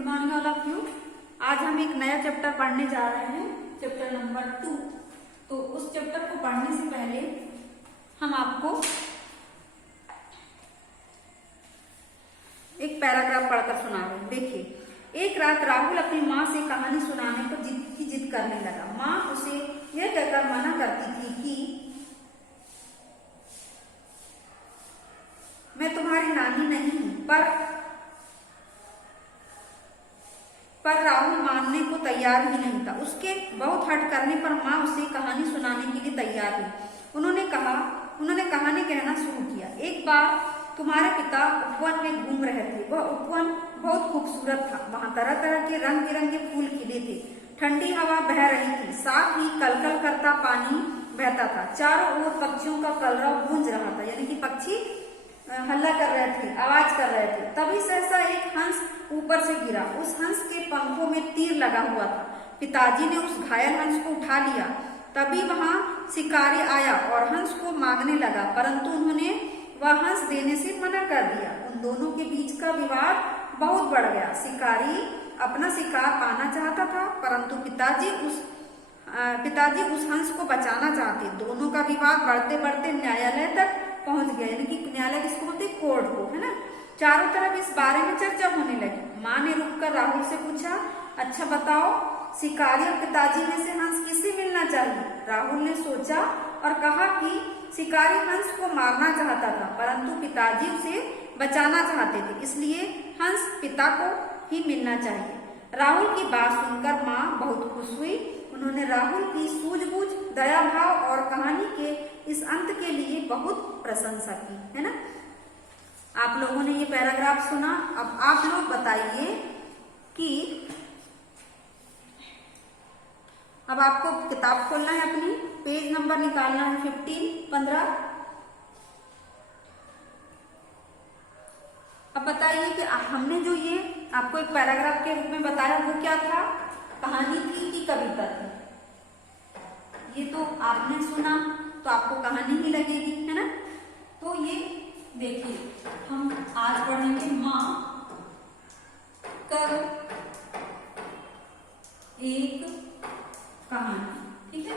Good morning all of you. आज हम एक नया चैप्टर पढ़ने जा रहे हैं, चैप्टर नंबर 2। तो उस चैप्टर को पढ़ने से पहले हम आपको एक पैराग्राफ पढ़कर सुना रहे हैं। देखिए, एक रात राहुल अपनी माँ से कहानी सुनाने को जिद करने लगा। माँ उसे यह कहकर मना करती थी कि मैं तुम्हारी नानी नहीं हूं, पर राहुल मानने को तैयार ही नहीं था। उसके बहुत हट करने पर माँ उसे कहानी सुनाने के लिए तैयार हुई। उन्होंने कहानी कहना शुरू किया। एक बार तुम्हारे पिता उपवन में घूम रहे थे। वह उपवन बहुत खूबसूरत था। वहाँ तरह तरह के रंग बिरंगे फूल खिले थे। ठंडी हवा बह रही थी, साथ ही कलकल करता पानी बहता था। चारों ओर पक्षियों का कलरव गूंज रहा था, यानी कि पक्षी हल्ला कर रहे थे, आवाज कर रहे थे। तभी सहसा एक हंस ऊपर से गिरा। उस हंस के पंखों में तीर लगा हुआ था। पिताजी ने उस घायल हंस को उठा लिया। तभी वहां शिकारी आया और हंस को मांगने लगा, परंतु उन्होंने वह हंस देने से मना कर दिया। उन दोनों के बीच का विवाद बहुत बढ़ गया। शिकारी अपना शिकार पाना चाहता था, परंतु पिताजी उस हंस को बचाना चाहते। दोनों का विवाद बढ़ते बढ़ते न्यायालय तक पहुंच गया, यानी कि न्यायालय किसको बोलते हैं? कोर्ट को, है ना। चारों तरफ इस बारे में चर्चा होने लगी। माँ ने रुककर राहुल से पूछा, अच्छा बताओ, शिकारी और पिताजी में से हंस किसे मिलना चाहिए? राहुल ने सोचा और कहा कि शिकारी हंस को मारना चाहता था, परंतु पिताजी उसे बचाना चाहते थे, इसलिए हंस पिता को ही मिलना चाहिए। राहुल की बात सुनकर माँ बहुत खुश हुई। उन्होंने राहुल की सूझबूझ, दया भाव और कहानी के इस अंत के लिए बहुत प्रशंसा की, है ना। आप लोगों ने ये पैराग्राफ सुना। अब आप लोग बताइए कि अब आपको किताब खोलना है, अपनी पेज नंबर निकालना है 15। अब बताइए कि हमने जो ये आपको एक पैराग्राफ के रूप में बताया वो क्या था? कहानी थी कि कविता थी? ये तो आपने सुना तो आपको कहानी ही लगेगी, है ना। तो ये देखिए, हम आज पढ़ेंगे माँ कर एक कहानी, ठीक है।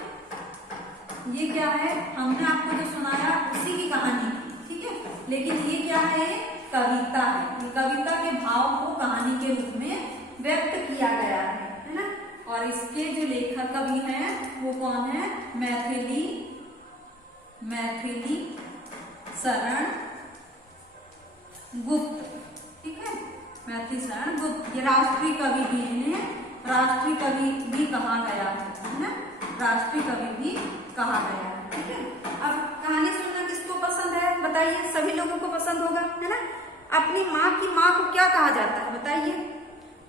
ये क्या है? हमने आपको जो सुनाया उसी की कहानी थी, ठीक है। लेकिन ये क्या है? कविता है। कविता के भाव को कहानी के रूप में व्यक्त किया गया है ना। और इसके जो लेखक कवि हैं वो कौन है? मैथिली शरण गुप्त, ठीक है। मैथिली शरण गुप्त, ये राष्ट्रीय कवि भी, इन्हें राष्ट्रीय कवि भी कहा गया है ना। राष्ट्रीय कवि भी कहा गया है, ठीक है। अब कहानी सुनना किसको पसंद है? बताइए, सभी लोगों को पसंद होगा, है ना। अपनी माँ की माँ को क्या कहा जाता है? बताइए,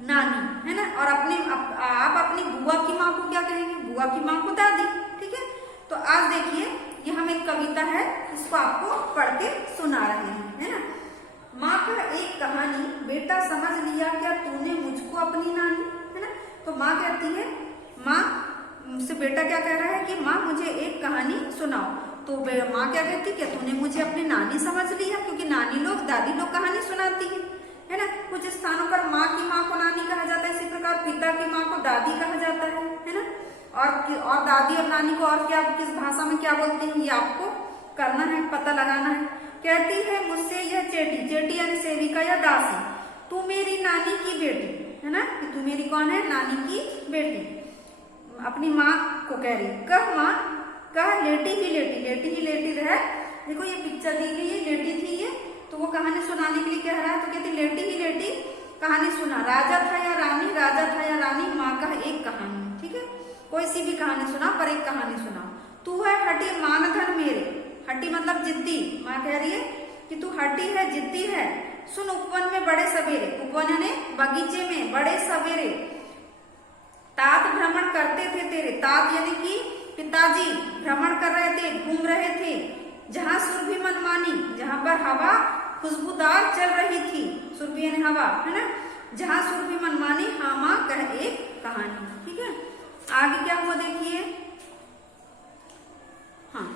नानी, है ना। और आप अपनी बुआ की माँ को क्या कहेंगे? बुआ की माँ को दादी, ठीक है। तो आज देखिए, ये हम एक कविता है, इसको आपको पढ़ के सुना रहे हैं, है ना। माँ का एक कहानी, बेटा समझ लिया क्या तूने मुझको अपनी नानी, है ना। तो माँ कहती है, माँ से बेटा क्या कह रहा है कि माँ मुझे एक कहानी सुनाओ। तो माँ क्या कहती, क्या तूने मुझे अपनी नानी समझ लिया? क्योंकि नानी लोग, दादी लोग कहानी सुनाती है ना। कुछ स्थानों पर माँ की माँ को नानी कहा जाता है, इसी प्रकार पिता की माँ को दादी कहा जाता है ना। और दादी और नानी को और क्या, किस भाषा में क्या बोलते हैं, ये आपको करना है, पता लगाना है। कहती है मुझसे यह चेटी यानी सेविका या दासी, तू मेरी नानी की बेटी, है ना। तू मेरी कौन है? नानी की बेटी। अपनी माँ को कह रही, कह माँ, कह लेटी ही रह। देखो ये पिक्चर दी गई है, लेटी थी ये, तो वो कहानी सुनाने के लिए कह रहा है, तो कहती लेटी ही लेटी कहानी सुना। राजा था या रानी, माँ का एक कहानी, ठीक है। कोई सी भी कहानी सुना, पर एक कहानी सुना। तू है हटी मानधन मेरे, हटी मतलब जिद्दी। माँ कह रही है कि तू हटी है, जिद्दी है। सुन उपवन में बड़े सवेरे, उपवन यानी बगीचे में बड़े सवेरे, तात भ्रमण करते थे तेरे। तात यानी कि पिताजी भ्रमण कर रहे थे, घूम रहे थे। जहाँ सुरभि मनमानी, जहाँ पर हवा खुशबूदार चल रही थी, सुरभि यानी हवा, है ना। जहाँ सुरभि मनमानी, हाँ माँ कह एक कहानी, ठीक है। आगे क्या हुआ देखिए, हाँ,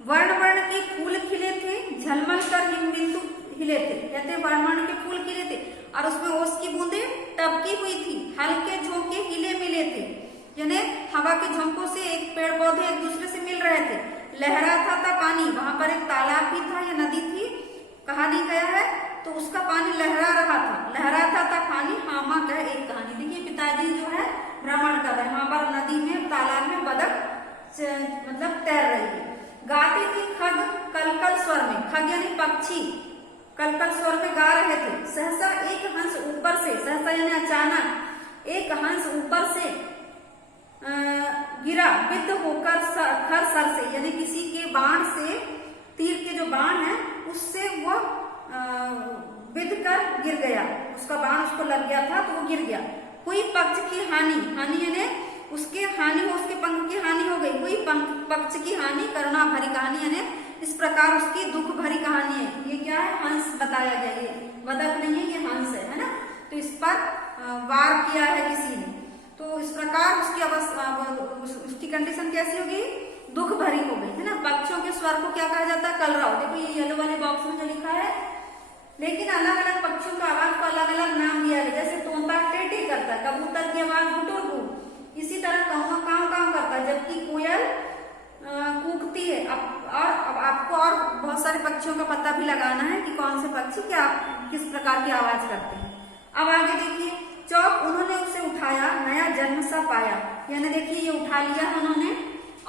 वर्ण वर्ण के फूल खिले थे, झलमल कर हिमबिंदु हिले थे। कहते वर्ण वर्ण के फूल खिले थे, और उसमें ओस की बूंदे टपकी हुई थी, हल्के झोंके हिले मिले थे, यानी हवा के झोंकों से एक पेड़ पौधे एक दूसरे से मिल रहे थे। लहराता था पानी, वहां पर एक तालाब भी था या नदी थी, कहा नहीं गया है, तो उसका पानी लहरा रहा था, लहराता था पानी। हामा का एक कहानी, देखिए पिताजी जो है भ्रमण कर रहे हैं, वहां पर नदी में तालाब में बतख मतलब तैर रही है। गाती थी खग कलकल स्वर में, खग यानी पक्षी कलकल स्वर में गा रहे थे। सहसा एक हंस ऊपर से, सहसा यानी अचानक, एक हंस ऊपर से गिरा, विद्ध होकर खर सर से, यानी किसी के बाण से, तीर के जो बाण है उससे वो विद्ध कर गिर गया, उसका बाण उसको लग गया था तो वो गिर गया। हुई पक्ष की हानि, हानि यानी उसके हानि हो, उसके पंख की हानि हो गई। हुई पक्ष की हानि, करुणा भरी कहानी, यानी इस प्रकार उसकी दुख भरी कहानी है। ये क्या है, हंस बताया गया, ये बतख नहीं है, ये हंस है ना। तो इस पर वार किया है किसी ने, तो इस प्रकार उसकी अवस्था, उसकी कंडीशन कैसी होगी, दुख भरी हो गई है ना। पक्षियों के स्वर को क्या कहा जाता है, कलरव। देखो ये येलो वाले बॉक्स में जो लिखा है, लेकिन अलग अलग पक्षियों का आवाज को अलग अलग नाम दिया गया। जैसे तोता टेटी करता है, कबूतर की आवाज गुटुरगु, इसी तरह कौवा काव काव करता है, जबकि कोयल कूकती है। अब आपको और बहुत सारे पक्षियों का पता भी लगाना है कि कौन से पक्षी क्या किस प्रकार की आवाज करते हैं। अब आगे देखिए, चौक उन्होंने उसे उठाया, नया जन्म सा पाया, यानी देखिए ये उठा लिया उन्होंने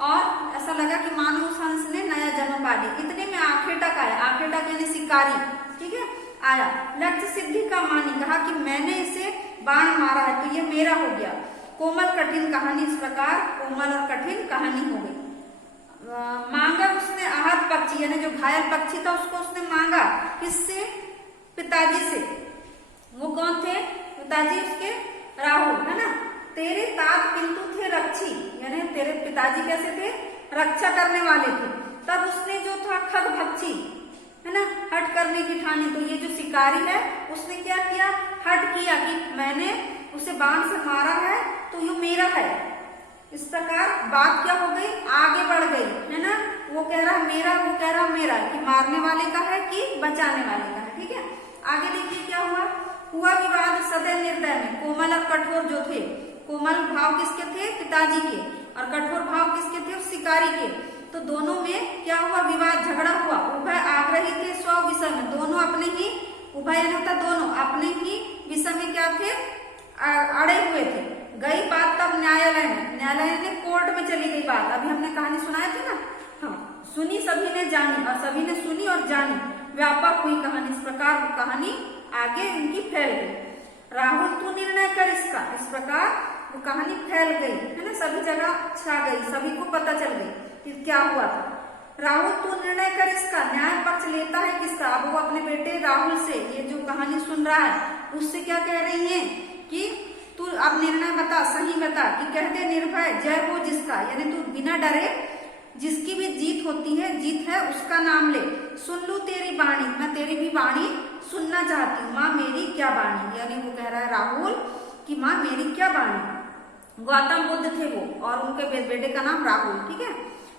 और ऐसा लगा कि मानो उस हंस ने नया जन्म पा लिया। इतने में आखेटक आया, आखेटक यानी शिकारी, ठीक है, आया। लक्ष्य सिद्धि का मानी, कहा कि मैंने इसे बाण मारा है तो ये मेरा हो गया। कोमल कठिन कहानी, इस प्रकार कोमल और कठिन कहानी हो गई। मांगा उसने आहत पक्षी, यानी जो घायल पक्षी था उसको उसने मांगा, किससे, पिताजी से। वो कौन थे, पिताजी उसके राहुल, है ना। तेरे तात किंतु थे रक्षी, यानी तेरे पिताजी कैसे थे, रक्षा करने वाले थे। तब उसने जो था खग भक्षी, है ना, हट करने की ठानी। तो ये जो शिकारी है उसने क्या किया, हट किया कि मैंने उसे बाण से मारा है तो ये मेरा है। इस प्रकार बात क्या हो गई, आगे बढ़ गई, है ना। वो कह रहा मेरा, वो कह रहा मेरा, कि मारने वाले का है कि बचाने वाले का है, ठीक है। आगे देखिए क्या हुआ विवाद सदैव निर्दय में। कोमल और कठोर जो थे, कोमल भाव किसके थे, पिताजी के, और कठोर भाव किसके थे, उस शिकारी के। तो दोनों में क्या हुआ, विवाद, झगड़ा हुआ। उभय आग्रही थे स्व विषय में, दोनों अपने ही, उभय यानी होता दोनों, अपने ही विषय में क्या थे, अड़े हुए थे। गई बात तब न्यायालय में, न्यायालय ने कोर्ट में चली गई बात। अभी हमने कहानी सुनाई थी ना, हाँ, सुनी सभी ने जानी, और सभी ने सुनी और जानी, व्यापक हुई कहानी। इस प्रकार वो कहानी आगे इनकी फैल गई। राहुल तू निर्णय कर इसका, इस प्रकार वो कहानी फैल गई, है ना, सभी जगह छा गई, सभी को पता चल गई कि क्या हुआ था। राहुल तू निर्णय कर इसका, न्याय पक्ष लेता है किसका। अब वो अपने बेटे राहुल से, ये जो कहानी सुन रहा है, उससे क्या कह रही है कि तू अब निर्णय बता, सही बता, कि कहते निर्भय जय हो जिसका, यानी तू बिना डरे, जिसकी भी जीत होती है, जीत है, उसका नाम ले। सुन लू तेरी वाणी, मैं तेरी भी वाणी सुनना चाहती हूँ। माँ मेरी क्या वाणी, यानी वो कह रहा है राहुल कि माँ मेरी क्या वाणी। गौतम बुद्ध थे वो, और उनके बेटे का नाम राहुल, ठीक है।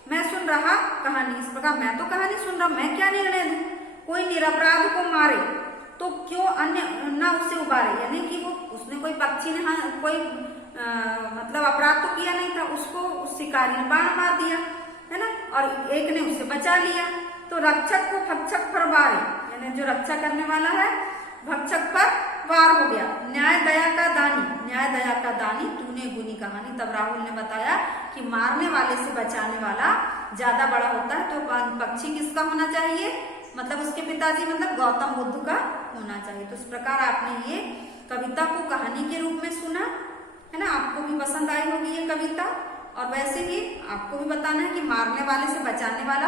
मैं सुन रहा कहानी, इस प्रकार मैं तो कहानी सुन रहा, मैं क्या निर्णय दूं। कोई निरपराध को मारे तो क्यों अन्य न उससे उबारे, यानी कि वो उसने कोई पक्षी ने, हाँ, कोई मतलब अपराध तो किया नहीं था, उसको उस शिकारी ने बाण मार दिया, है ना, और एक ने उसे बचा लिया। तो रक्षक को भक्षक पर वारे, यानी जो रक्षा करने वाला है भक्षक पर वार हो गया। न्याय दया का दानी, न्याय दया का दानी तूने गुनी कहानी। तब राहुल ने बताया कि मारने वाले से बचाने वाला ज्यादा बड़ा होता है, तो पक्षी किसका होना चाहिए, मतलब उसके पिताजी मतलब गौतम बुद्ध का होना चाहिए। तो इस प्रकार आपने ये कविता को कहानी के रूप में सुना, है ना। आपको भी पसंद आई होगी ये कविता, और वैसे ही आपको भी बताना है कि मारने वाले से बचाने वाला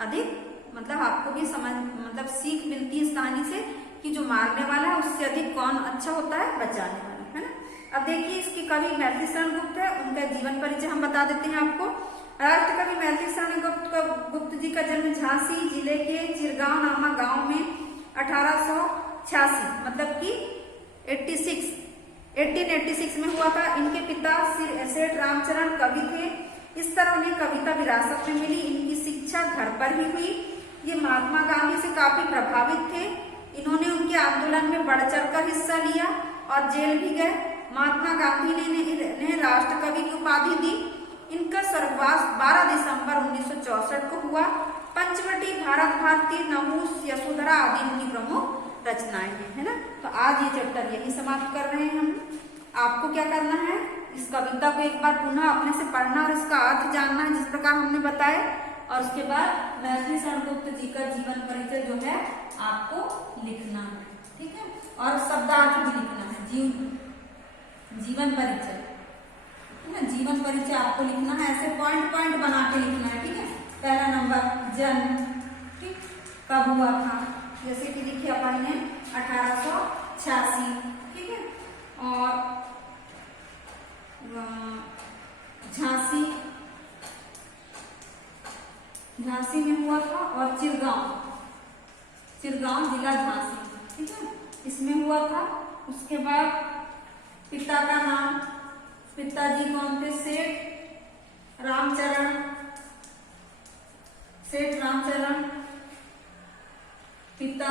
अधिक, मतलब आपको भी समझ, मतलब सीख मिलती है इस कहानी से कि जो मारने वाला है उससे अधिक कौन अच्छा होता है, बचाने वाला, है ना। अब देखिए इसके कवि मैथिली शरण गुप्त है, उनका जीवन परिचय हम बता देते हैं आपको। राष्ट्र कवि मैथिली शरण गुप्त जी का जन्म झांसी जिले के चिरगांव नामा गांव में 1886 मतलब कि 1886 में हुआ था। इनके पिता सेठ रामचरण कवि थे। इस तरह उन्हें कविता विरासत में मिली। इनकी शिक्षा घर पर ही हुई। ये महात्मा गांधी से काफी प्रभावित थे। इन्होंने उनके के आंदोलन में बढ़ चढ़कर हिस्सा लिया और जेल भी गए। महात्मा गांधी ने राष्ट्र कवि की उपाधि दी। इनका स्वर्गवास 12 दिसंबर 1964 को हुआ। पंचवटी, भारत भारती, नहुस, यशोधरा आदि इनकी प्रमुख रचनाएं हैं, है ना। तो आज ये चैप्टर यही समाप्त कर रहे हैं हम। आपको क्या करना है, इस कविता को एक बार पुनः अपने से पढ़ना और इसका अर्थ जानना है जिस प्रकार हमने बताया, और उसके बाद महर्षि शरणगुप्त जी का जीवन परिचय जो है आपको लिखना है, ठीक है। और शब्दार्थ भी लिखना है, जीवन परिचय, है ना। जीवन परिचय आपको लिखना है, ऐसे पॉइंट पॉइंट बना के लिखना है, ठीक है। पहला नंबर जन्म, ठीक, कब हुआ था, जैसे कि लिखिए अपन ने 1886, ठीक है। और झांसी में हुआ था, और चिरगांव जिला झांसी, ठीक है, इसमें हुआ था। उसके बाद पिता का नाम, पिताजी कौन थे, सेठ रामचरण, पिता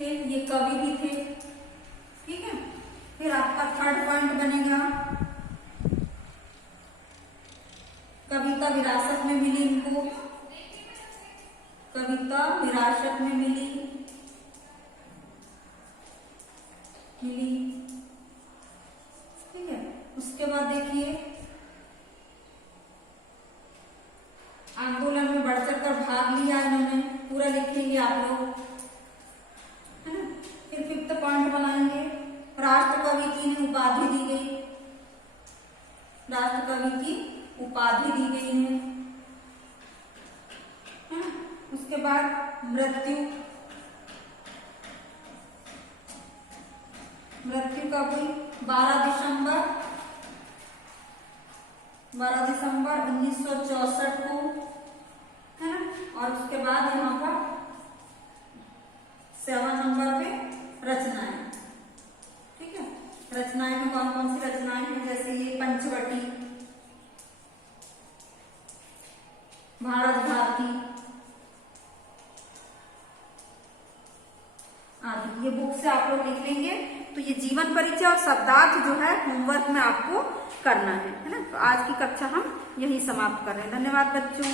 थे, ये कवि भी थे, ठीक है। फिर आपका थर्ड पॉइंट बनेगा, कविता विरासत में मिली इनको, कविता विरासत में मिली, ठीक है। उसके बाद देखिए आंदोलन में बढ़ चढ़ कर भाग लिया इन्होंने, पूरा लिखेंगे आप लोग, है ना। फिर फिफ्थ पॉइंट बनाएंगे, राष्ट्र कवि की उपाधि दी गई, राष्ट्र कवि की उपाधि दी गई है ना। उसके बाद मृत्यु कब हुई, 12 दिसंबर 1964 को, है ना। और उसके बाद यहाँ पर 7 नंबर पे रचनाएं, ठीक है। रचनाएं में कौन कौन सी रचनाएं हैं, जैसे ये पंचवटी, भारत भारती आदि, ये बुक से आप लोग लिख लेंगे। तो ये जीवन परिचय और शब्दार्थ जो है होमवर्क में आपको करना है ना। तो आज की कक्षा हम यही समाप्त कर रहे हैं। धन्यवाद बच्चों।